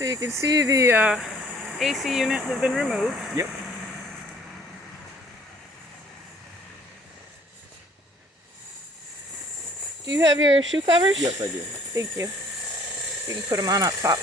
So you can see the AC unit has been removed. Yep. Do you have your shoe covers? Yes, I do. Thank you. You can put them on up top.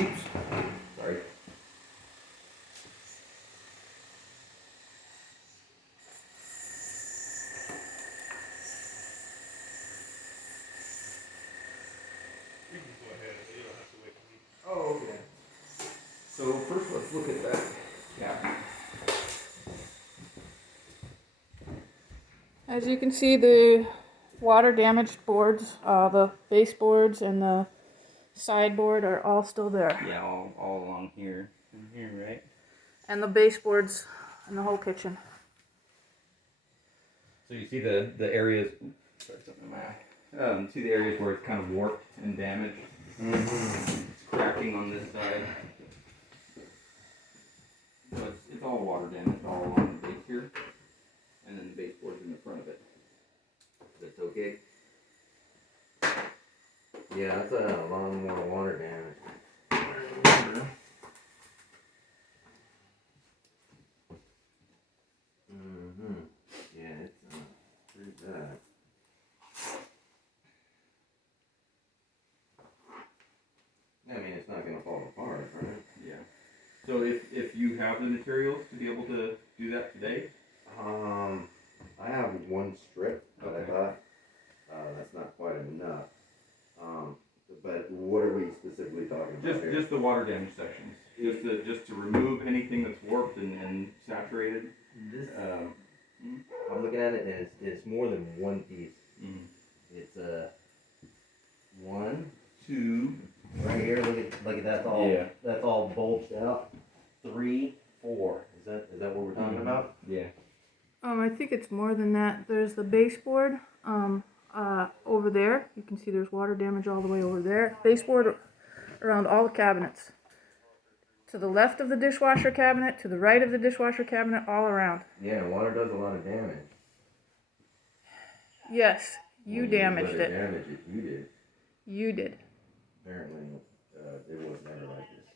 Oops. Sorry. Oh, okay. So first let's look at that cap. As you can see, the water damaged boards, the baseboards and the sideboard are all still there. Yeah, all along here. In here, right? And the baseboards in the whole kitchen. So you see the areas. Oops, sorry, something in my eye. See the areas where it's kind of warped and damaged. It's cracking on this side. So it's all water damage all along the base here, and then the baseboard's in the front of it. That's okay. Yeah, that's a lot more water damage. Yeah, it's pretty bad. I mean, it's not gonna fall apart, right? Yeah. So if you have the materials to be able to do that today, I have one strip, but Okay. I thought that's not quite enough. But what are we specifically talking about here? just the water damage sections, just to remove anything that's warped and saturated. This, Mm. I'm looking at it, and it's more than one piece. Mm. It's one, two, right here. Look at that's all. Yeah. That's all bulged out. 3, 4. Is that what we're talking about? Yeah. I think it's more than that. There's the baseboard over there. You can see there's water damage all the way over there. Baseboard around all the cabinets. To the left of the dishwasher cabinet, to the right of the dishwasher cabinet, all around. Yeah, water does a lot of damage. Yes, you Well, damaged let it. Damage it. You did. You did. Apparently, it was never like this.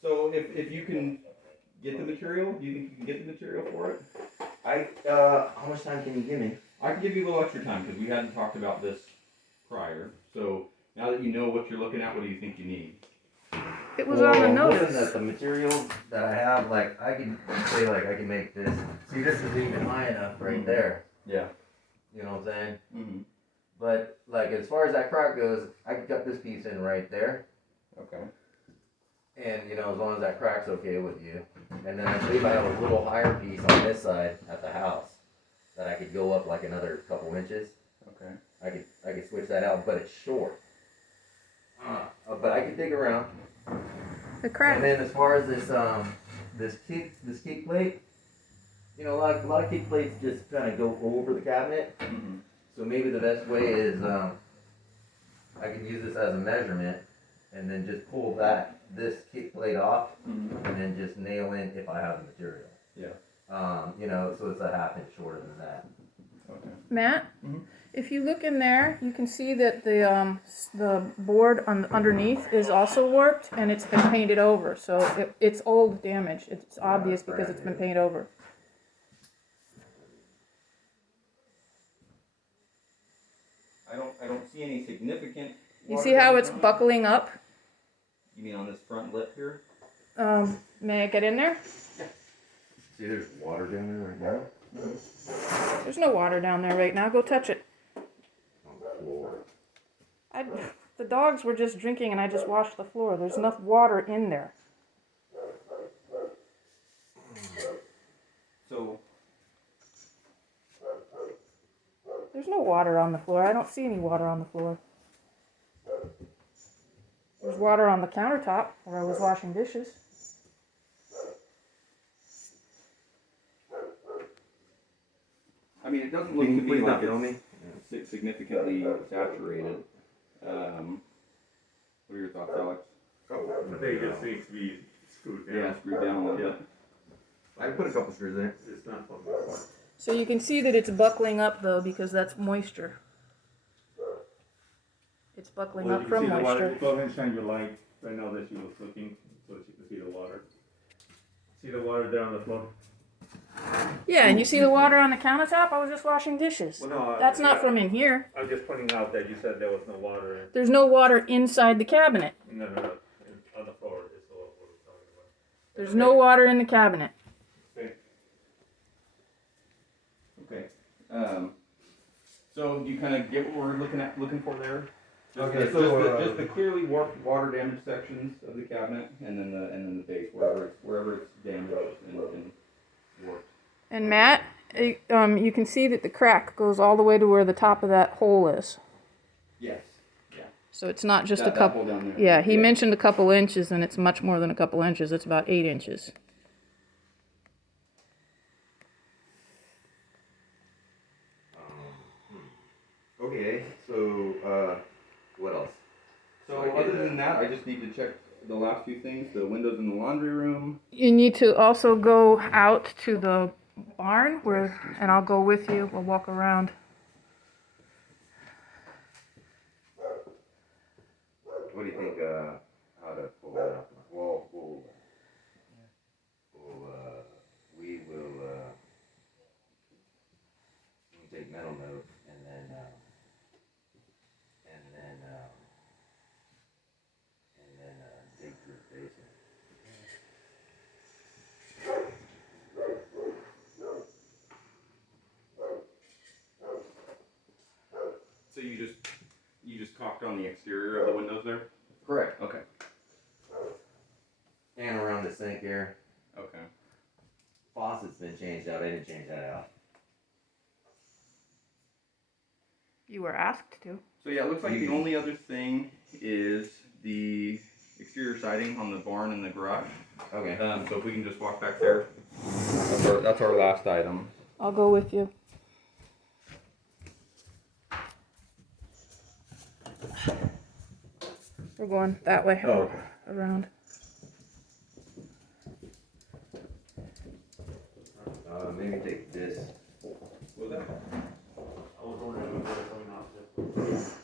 So if you can get the material, you think you can get the material for it? How much time can you give me? I can give you a little extra time because we hadn't talked about this prior. So now that you know what you're looking at, what do you think you need? It was on the I'm notice. looking at the material that I have, like, I can say, like, I can make this. See, this is even high enough right there. Yeah. You know what I'm saying? Mm-hmm. But, like, as far as that crack goes, I can cut this piece in right there. Okay. And, you know, as long as that crack's okay with you. And then I believe I have a little higher piece on this side at the house that I could go up like another couple inches. Okay. I could switch that out, but it's short. But I could dig around. The crack. And then as far as this kick plate, you know, a lot of kick plates just kind of go over the cabinet. Mm-hmm. So maybe the best way is I could use this as a measurement, and then just pull this kick plate off, Mm-hmm. and then just nail in if I have the material. Yeah. You know, so it's a half inch shorter than that. Okay. Matt, Mhm. if you look in there, you can see that the board underneath is also warped and it's been painted over. So it's old damage. It's obvious it's because brand it's been new. painted over. I don't see any significant. You water see how damage it's on it. buckling up? You mean on this front lip here? May I get in there? See, there's water down there right now There's no water down there right now. Go touch it. on the floor. The dogs were just drinking and I just washed the floor. There's enough water in there. So There's no water on the floor. I don't see any water on the floor. There's water on the countertop where I was washing dishes. I mean, it doesn't look to me Please like not film me. it's significantly saturated. What are your thoughts, Alex? I think it just needs to be screwed down. Yeah, screw down a little bit. I put a couple screws in it. It's not falling apart. So you can see that it's buckling up though because that's moisture. It's buckling Well, up you from can see the water. moisture. Go ahead and shine your light right now that she was looking so that you can see the water. See the water there on the floor? Yeah, and you see the water on the countertop? I was just washing dishes. Well, no, That's not yeah. from in here. I'm just pointing out that you said there was no water. There's no water inside the cabinet. No. On the floor is what we're talking about. There's no water in the cabinet. Okay. So you kind of get what we're looking for there. Okay, just, so, just the clearly warped, water damaged sections of the cabinet, and then the base wherever it's damaged and warped. And Matt, you can see that the crack goes all the way to where the top of that hole is. Yes. Yeah. So it's not just That a couple. hole down there. Yeah, he mentioned a couple inches, and it's much more than a couple inches. It's about 8 inches. Okay, so, what else? So other than that, I just need to check the last few things: the windows in the laundry room. You need to also go out to the barn and I'll go with you. We'll walk around. What do you think, how to pull that up? Well, we will take mental note and then dig through the basement. So you just caulked on the exterior of the windows there. Correct. Okay. And around the sink here. Okay. Faucet's been changed out. I didn't change that out. You were asked to. So yeah, it looks like the only other thing is the exterior siding on the barn and the garage. Okay. So if we can just walk back there. That's our last item. I'll go with you. We're going that way. Oh, okay. Around. Maybe take this. Was that? I was wondering if they were coming off this.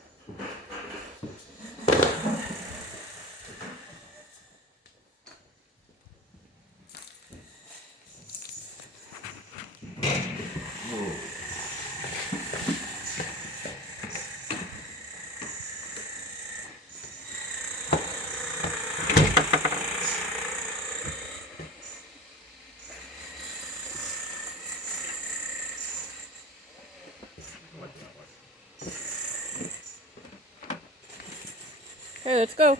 Okay, let's go.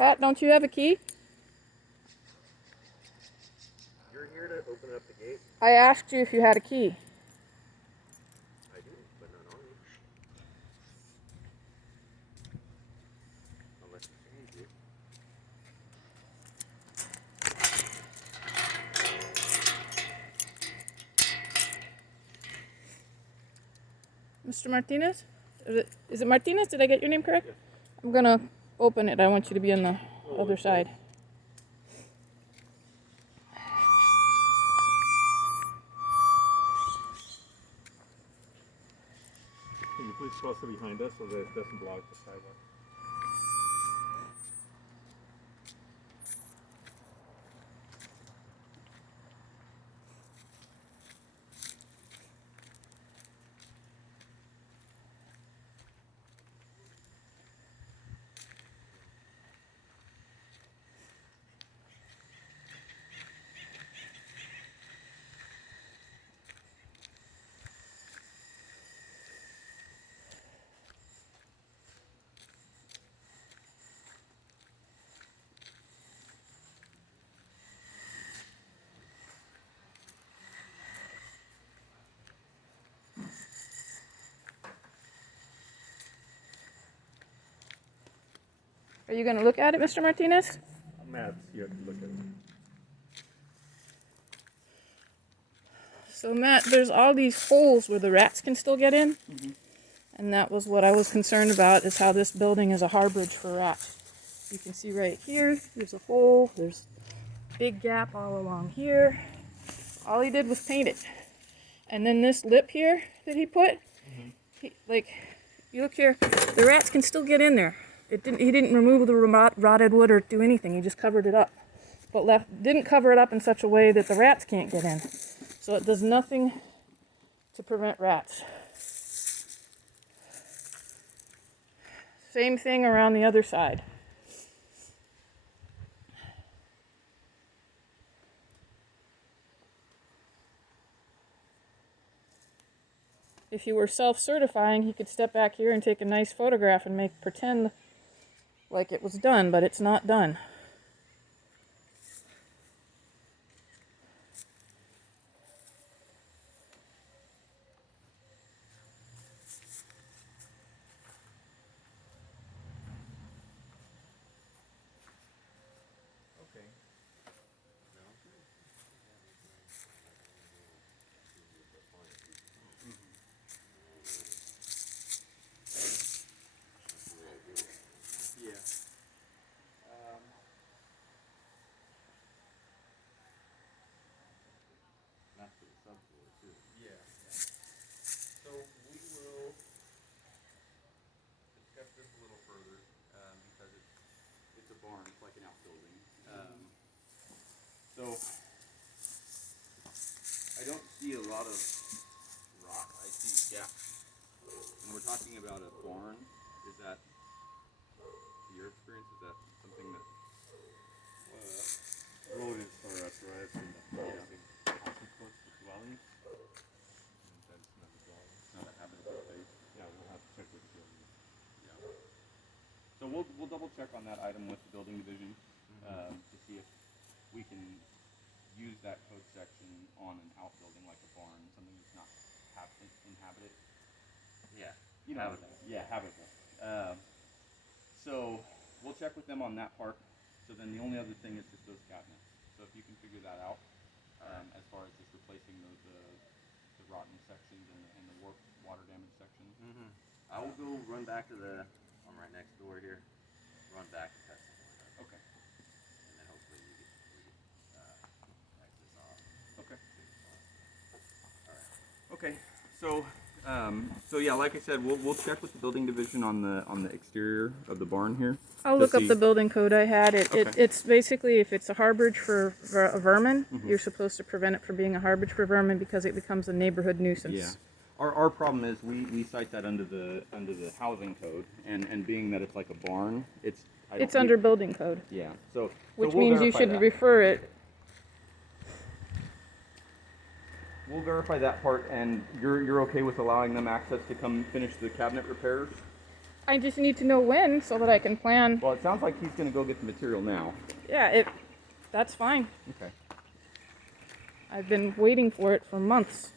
Pat, don't you have a key? You're here to open up the gate? I asked you if you had a key. I do, but not on me. Unless you change it. Mr. Martinez? Is it Martinez? Did I get your name correct? Yes. I'm gonna open it. I want you to be on the other side. Can you please closer behind us so that it doesn't block the sidewalk? Are you gonna look at it, Mr. Martinez? Matt's here to look at it. So Matt, there's all these holes where the rats can still get in. And that was what I was concerned about, is how this building is a harborage for rats. You can see right here, there's a hole, there's a big gap all along here. All he did was paint it. And then this lip here that he put, you look here, the rats can still get in there. He didn't remove the rotted wood or do anything, he just covered it up. But didn't cover it up in such a way that the rats can't get in. So it does nothing to prevent rats. Same thing around the other side. If he were self-certifying, he could step back here and take a nice photograph and pretend like it was done, but it's not done. So we will discuss this a little further because it's a barn, it's like an outbuilding. So I don't see a lot of rock. I see gaps. When we're talking about a barn, is that, to your experience, is that something that? Rodents are authorized in the housing code for dwellings. And that's not a dwelling. Not a habitable space. Yeah, we'll have to check with the building. Yeah. So we'll double check on that item with the building division to see if we can use that code section on an outbuilding like a barn, something that's not inhabited. Yeah. You know, Habitable. Yeah, habitable. So we'll check with them on that part. So then the only other thing is just those cabinets. So if you can figure that out, as far as just replacing the rotten sections and the warped water damage sections. I will go run back to I'm right next door here. Run back and test some more. Okay. And then hopefully we get this off. Okay. Alright. Okay. So yeah, like I said, we'll check with the building division on the exterior of the barn here. I'll to look up see- the building code I had. Okay. It's basically, if it's a harborage for a vermin, you're supposed to prevent it from being a harborage for vermin because it becomes a neighborhood nuisance. Yeah. Our problem is we cite that under the housing code, and being that it's like a barn, it's Under building code, Yeah. So which we'll means you verify should that. refer it. We'll verify that part, and you're okay with allowing them access to come finish the cabinet repairs? I just need to know when so that I can plan. Well, it sounds like he's gonna go get the material now. Yeah, that's fine. Okay. I've been waiting for it for months.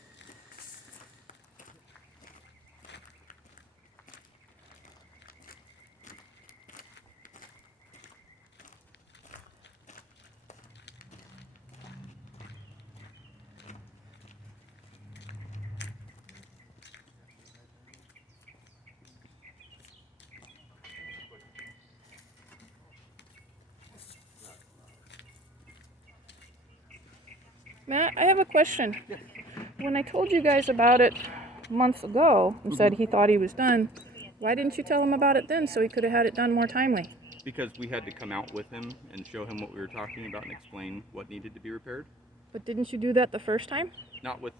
Matt, I have a question. When I told you guys about it months ago and said he thought he was done, why didn't you tell him about it then so he could have had it done more timely? Because we had to come out with him and show him what we were talking about and explain what needed to be repaired. But didn't you do that the first time? Not with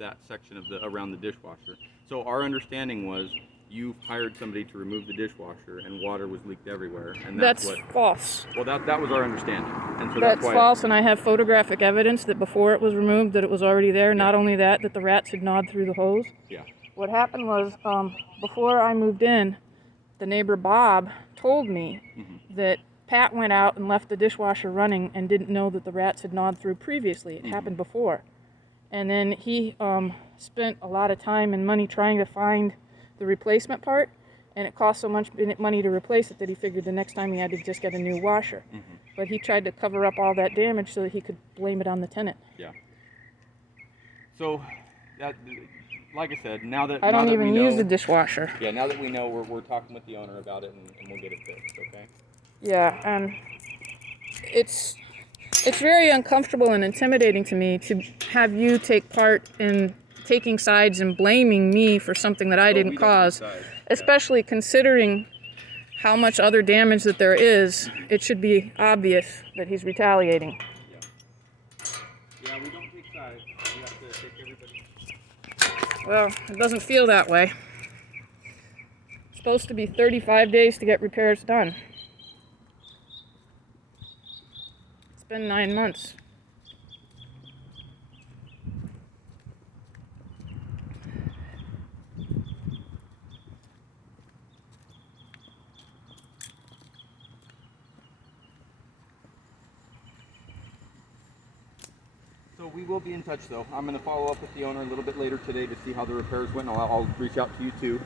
that section of the around the dishwasher. So our understanding was you hired somebody to remove the dishwasher and water was leaked everywhere, and that's what. False. Well, that was our understanding, and so That's why. false, and I have photographic evidence that before it was removed that it was already there. Not only that the rats had gnawed through the hose. Yeah. What happened was, before I moved in, the neighbor Bob told me that Pat went out and left the dishwasher running and didn't know that the rats had gnawed through previously. It happened before. And then he spent a lot of time and money trying to find the replacement part, and it cost so much money to replace it that he figured the next time he had to just get a new washer. But he tried to cover up all that damage so that he could blame it on the tenant. Yeah. So, that, like I said, now that I don't we even know, use the dishwasher. Yeah, now that we know, we're talking with the owner about it, and we'll get it fixed. Okay. Yeah, and it's very uncomfortable and intimidating to me to have you take part in taking sides and blaming me for something that I didn't cause, especially considering how much other damage that there is. It should be obvious that he's retaliating. Yeah, we don't take sides. We have to take everybody. Well, it doesn't feel that way. It's supposed to be 35 days to get repairs done. It's been 9 months. So we will be in touch, though. I'm going to follow up with the owner a little bit later today to see how the repairs went. And I'll reach out to you too.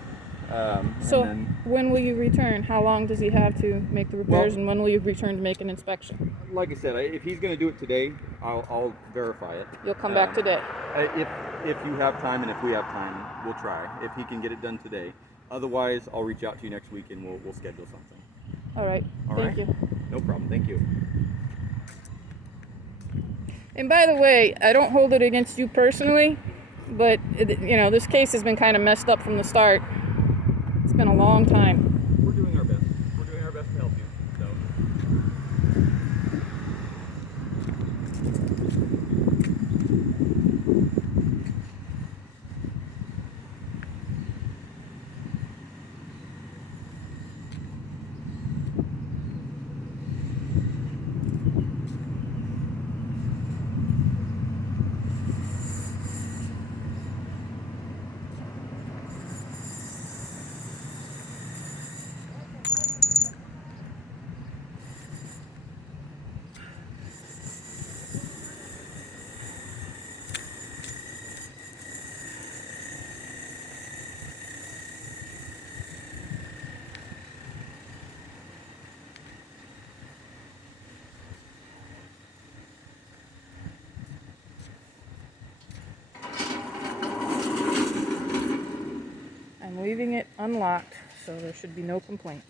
So and then, when will you return? How long does he have to make the repairs, and when will you return to make an inspection? like I said, if he's going to do it today, I'll verify it. You'll come back today. If you have time and if we have time, we'll try. If he can get it done today. Otherwise, I'll reach out to you next week and we'll schedule something. All right. All Thank right. you. No problem. Thank you. And by the way, I don't hold it against you personally, but this case has been kind of messed up from the start. It's been a long time. We're doing our best. We're doing our best to help you. So. I'm leaving it unlocked, so there should be no complaint.